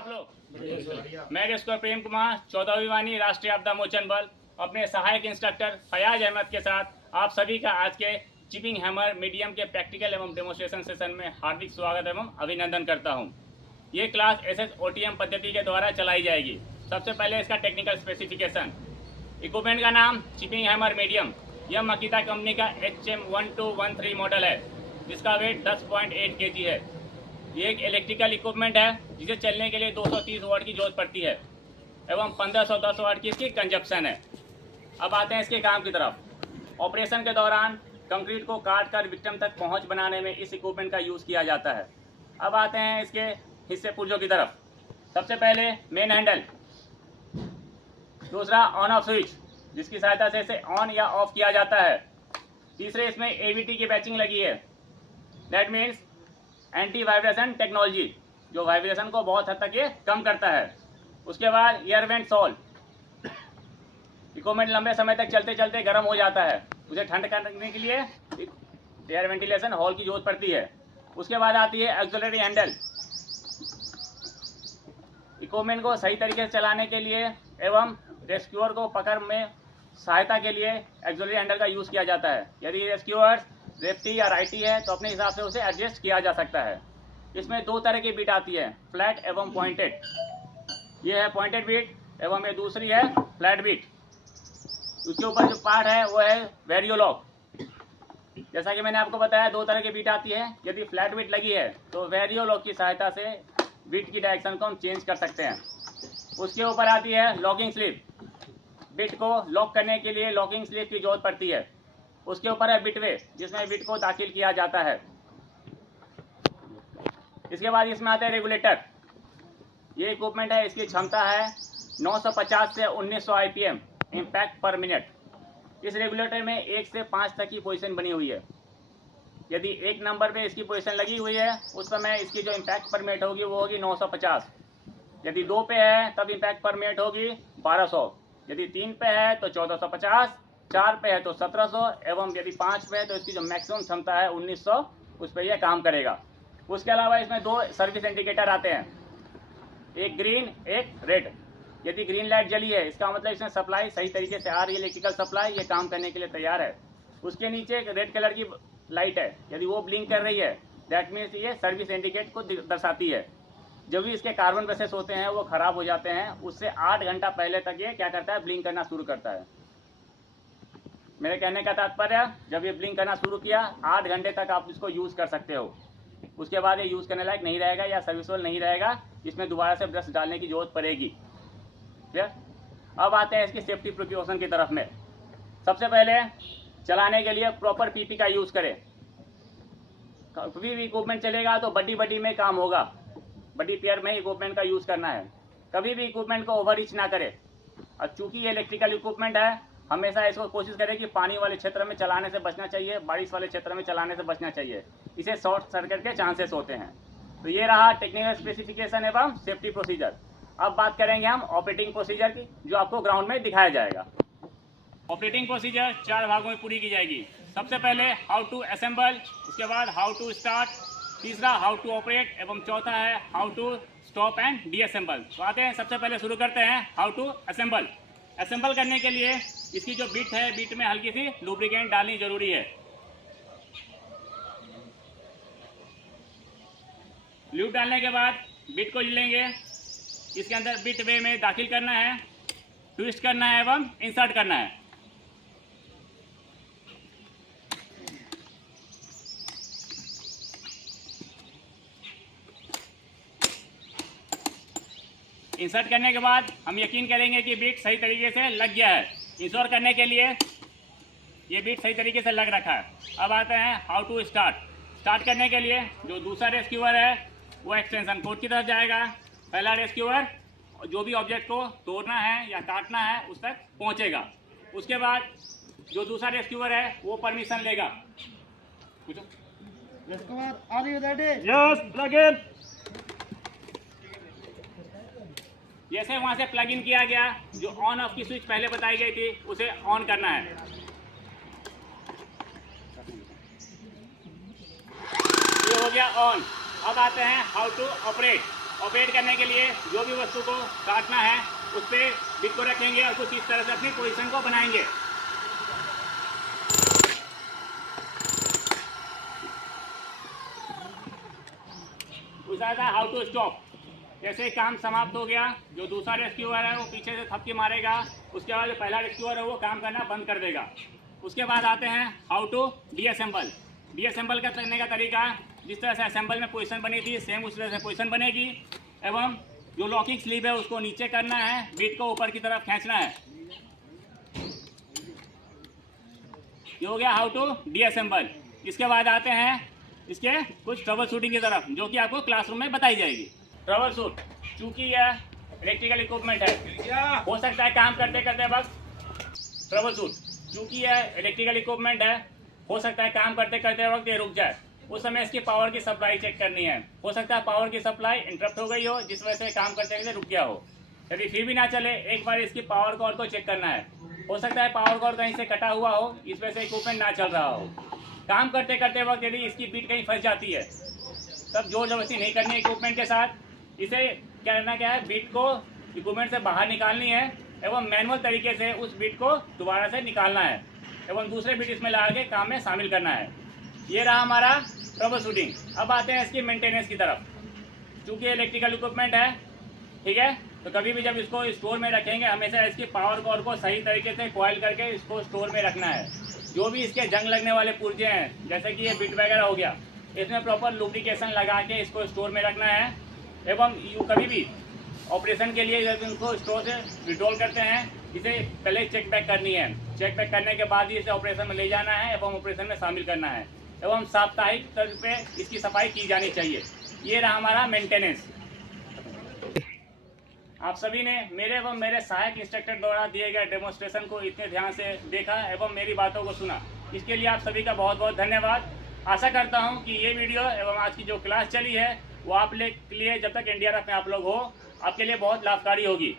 आप लोग? मैं रेस्क्यूअर प्रेम कुमार, 14वीं वानी राष्ट्रीय आपदा मोचन बल, अपने सहायक इंस्ट्रक्टर फयाज अहमद के साथ आप सभी का आज के चिपिंग हैमर मीडियम के प्रैक्टिकल एवं डेमोस्ट्रेशन सेशन में हार्दिक स्वागत एवं अभिनंदन करता हूं। ये क्लास SSOTM पद्धति के द्वारा चलाई जाएगी। सबसे पहले इसका टेक्निकल स्पेसिफिकेशन। इक्विपमेंट का नाम चिपिंग हैमर मीडियम। यह मकीता कंपनी का HM1213 मॉडल है, जिसका वेट 10.8 kg है। ये एक इलेक्ट्रिकल इक्विपमेंट है, जिसे चलने के लिए 230 वाट की जरूरत पड़ती है एवं 1510 वाट की इसकी कंजप्शन है। अब आते हैं इसके काम की तरफ। ऑपरेशन के दौरान कंक्रीट को काट कर विक्टिम तक पहुंच बनाने में इस इक्विपमेंट का यूज़ किया जाता है। अब आते हैं इसके हिस्से पुर्जों की तरफ। सबसे पहले मेन हैंडल, दूसरा ऑन ऑफ स्विच, जिसकी सहायता से इसे ऑन या ऑफ किया जाता है। तीसरे इसमें AVT की बैचिंग लगी है, that means anti vibration technology, जो वाइब्रेशन को बहुत हद तक ये कम करता है। उसके बाद एयर वेंट सॉल। इक्विपमेंट लंबे समय तक चलते चलते गर्म हो जाता है, उसे ठंड करने के लिए एयर वेंटिलेशन हॉल की जरूरत पड़ती है। उसके बाद आती है एक्सिलरी हैंडल। इक्विपमेंट को सही तरीके से चलाने के लिए एवं रेस्क्यूअर को पकड़ में सहायता के लिए एक्सिलरी हैंडल का यूज़ किया जाता है। यदि रेस्क्यूअर लेफ्टी या राइटी है तो अपने हिसाब से उसे एडजस्ट किया जा सकता है। इसमें दो तरह की बीट आती है, फ्लैट एवं पॉइंटेड। ये है पॉइंटेड बीट एवं ये दूसरी है फ्लैट बीट। उसके ऊपर जो पार्ट है वो है वेरियोलॉक। जैसा कि मैंने आपको बताया, दो तरह की बीट आती है। यदि फ्लैट बीट लगी है तो वेरियोलॉक की सहायता से बीट की डायरेक्शन को हम चेंज कर सकते हैं। उसके ऊपर आती है लॉकिंग स्लिप। बिट को लॉक करने के लिए लॉकिंग स्लिप की जरूरत पड़ती है। उसके ऊपर है बिटवे, जिसमें बिट को दाखिल किया जाता है। इसके बाद इसमें आता है रेगुलेटर। ये इक्विपमेंट है, इसकी क्षमता है 950 से 1900 IPM इम्पैक्ट पर मिनट। इस रेगुलेटर में 1 से 5 तक की पोजीशन बनी हुई है। यदि 1 नंबर पे इसकी पोजीशन लगी हुई है, उस समय इसकी जो इम्पैक्ट पर मिनट होगी वो होगी 950। यदि 2 पे है तब इम्पैक्ट पर मिनट होगी 1200। यदि 3 पे है तो 1450, 4 पे है तो 1700 एवं यदि 5 पे है तो इसकी जो मैक्सिमम क्षमता है 1900, उस पर यह काम करेगा। उसके अलावा इसमें 2 सर्विस इंडिकेटर आते हैं, एक ग्रीन एक रेड। यदि ग्रीन लाइट जली है, इसका मतलब इसमें सप्लाई सही तरीके से आ रही है, इलेक्ट्रिकल सप्लाई, ये काम करने के लिए तैयार है। उसके नीचे एक रेड कलर की लाइट है, यदि वो ब्लिंक कर रही है दैट मीन्स ये सर्विस इंडिकेट को दर्शाती है। जब भी इसके कार्बन ब्रशेस होते हैं वो खराब हो जाते हैं, उससे 8 घंटा पहले तक ये क्या करता है, ब्लिंक करना शुरू करता है। मेरे कहने का तात्पर्य, जब ये ब्लिंक करना शुरू किया 8 घंटे तक आप इसको यूज़ कर सकते हो। उसके बाद ये यूज़ करने लायक नहीं रहेगा या सर्विसेबल नहीं रहेगा, इसमें दोबारा से ब्रश डालने की जरूरत पड़ेगी। क्लियर? अब आते हैं इसकी सेफ्टी प्रिकॉशन की तरफ में। सबसे पहले चलाने के लिए प्रॉपर PP का यूज़ करें। कभी भी इक्विपमेंट चलेगा तो बड्डी में काम होगा, बड़ी पेयर में इक्विपमेंट का यूज़ करना है। कभी भी इक्विपमेंट को ओवर रीच ना करें। और चूंकि ये इलेक्ट्रिकल इक्विपमेंट है, हमेशा इसको कोशिश करें कि पानी वाले क्षेत्र में चलाने से बचना चाहिए, बारिश वाले क्षेत्र में चलाने से बचना चाहिए। इसे शॉर्ट सर्किट के चांसेस होते हैं। तो ये रहा टेक्निकल स्पेसिफिकेशन एवं सेफ्टी प्रोसीजर। अब बात करेंगे हम ऑपरेटिंग प्रोसीजर की, जो आपको ग्राउंड में दिखाया जाएगा। ऑपरेटिंग प्रोसीजर 4 भागों में पूरी की जाएगी। सबसे पहले हाउ टू असेंबल, उसके बाद हाउ टू स्टार्ट, तीसरा हाउ टू ऑपरेट एवं चौथा है हाउ टू स्टॉप एंड डीअसेंबल। तो आते हैं, सबसे पहले शुरू करते हैं हाउ टू असेंबल। असेंबल करने के लिए इसकी जो बिट है, बिट में हल्की सी लुब्रिकेंट डालनी जरूरी है। ल्यूब डालने के बाद बिट को लेंगे, इसके अंदर बिट वे में दाखिल करना है, ट्विस्ट करना है एवं इंसर्ट करना है। इंसर्ट करने के बाद हम यकीन करेंगे कि बिट सही तरीके से लग गया है। इंश्योर करने के लिए ये बिट सही तरीके से लग रखा है। अब आते हैं हाउ टू स्टार्ट। स्टार्ट करने के लिए जो दूसरा रेस्क्यूअर है वो एक्सटेंशन कोड की तरफ जाएगा। पहला रेस्क्यूअर जो भी ऑब्जेक्ट को तोड़ना है या काटना है उस तक पहुंचेगा। उसके बाद जो दूसरा रेस्क्यूअर है वो परमिशन लेगा। पूछो। Are you ready? Yes, plug in. जैसे वहां से प्लग इन किया गया, जो ऑन ऑफ की स्विच पहले बताई गई थी उसे ऑन करना है। ये हो गया ऑन। अब आते हैं हाउ टू ऑपरेट। ऑपरेट करने के लिए जो भी वस्तु को काटना है उस पर बिट को रखेंगे और कुछ इस तरह से अपनी पोजीशन को बनाएंगे। दूसरा था हाउ टू स्टॉप। जैसे काम समाप्त हो गया, जो दूसरा रेस्क्यूअर है वो पीछे से थपकी मारेगा, उसके बाद जो पहला रेस्क्यूअर है वो काम करना बंद कर देगा। उसके बाद आते हैं हाउ टू डीअसेंबल। डीअसेंबल करने का तरीका, जिस तरह से असेंबल में पोजीशन बनी थी सेम उस तरह से पोजीशन बनेगी, एवं जो लॉकिंग स्लीव है उसको नीचे करना है, बीट को ऊपर की तरफ खींचना है। ये हो गया हाउ टू डीअसेंबल। इसके बाद आते हैं इसके कुछ ट्रबल शूटिंग की तरफ, जो कि आपको क्लासरूम में बताई जाएगी। ट्रबल शूट, चूंकि यह इलेक्ट्रिकल इक्विपमेंट है, हो सकता है काम करते करते वक्त ट्रबल शूट, चूंकि यह इलेक्ट्रिकल इक्विपमेंट है, हो सकता है काम करते करते वक्त ये रुक जाए। उस समय इसकी पावर की सप्लाई चेक करनी है। हो सकता है पावर की सप्लाई इंटरप्ट हो गई हो, जिस वजह से काम करते करते रुक गया हो। यदि फिर भी ना चले, एक बार इसकी पावर कॉर्ड को चेक करना है। हो सकता है पावर कॉर्ड कहीं से कटा हुआ हो, इस वजह से इक्विपमेंट ना चल रहा हो। काम करते करते वक्त यदि इसकी बीट कहीं फंस जाती है, तब जोर जबरदस्ती नहीं करनी है इक्विपमेंट के साथ। इसे करना क्या है, बीट को इक्विपमेंट से बाहर निकालनी है एवं मैनुअल तरीके से उस बीट को दोबारा से निकालना है एवं दूसरे बीट इसमें लगा के काम में शामिल करना है। ये रहा हमारा ट्रबल शूटिंग। अब आते हैं इसकी मेंटेनेंस की तरफ। चूँकि इलेक्ट्रिकल इक्विपमेंट है, ठीक है, तो कभी भी जब इसको स्टोर में रखेंगे हमेशा इसकी पावर कॉर्ड को सही तरीके से कॉइल करके इसको स्टोर में रखना है। जो भी इसके जंग लगने वाले पुर्जे हैं, जैसे कि ये बिट वगैरह हो गया, इसमें प्रॉपर लुब्रिकेशन लगा के इसको स्टोर में रखना है। एवं कभी भी ऑपरेशन के लिए जब इनको स्टोर से विड्रॉल करते हैं, इसे पहले चेक बैक करनी है। चेक बैक करने के बाद ही इसे ऑपरेशन में ले जाना है एवं ऑपरेशन में शामिल करना है एवं साप्ताहिक तौर पे इसकी सफाई की जानी चाहिए। ये रहा हमारा मेंटेनेंस। आप सभी ने मेरे एवं मेरे सहायक इंस्ट्रक्टर द्वारा दिए गए डेमोन्स्ट्रेशन को इतने ध्यान से देखा एवं मेरी बातों को सुना, इसके लिए आप सभी का बहुत बहुत धन्यवाद। आशा करता हूं कि ये वीडियो एवं आज की जो क्लास चली है वो आप लिए जब तक एनडीआरएफ में आप लोग हो, आपके लिए बहुत लाभकारी होगी।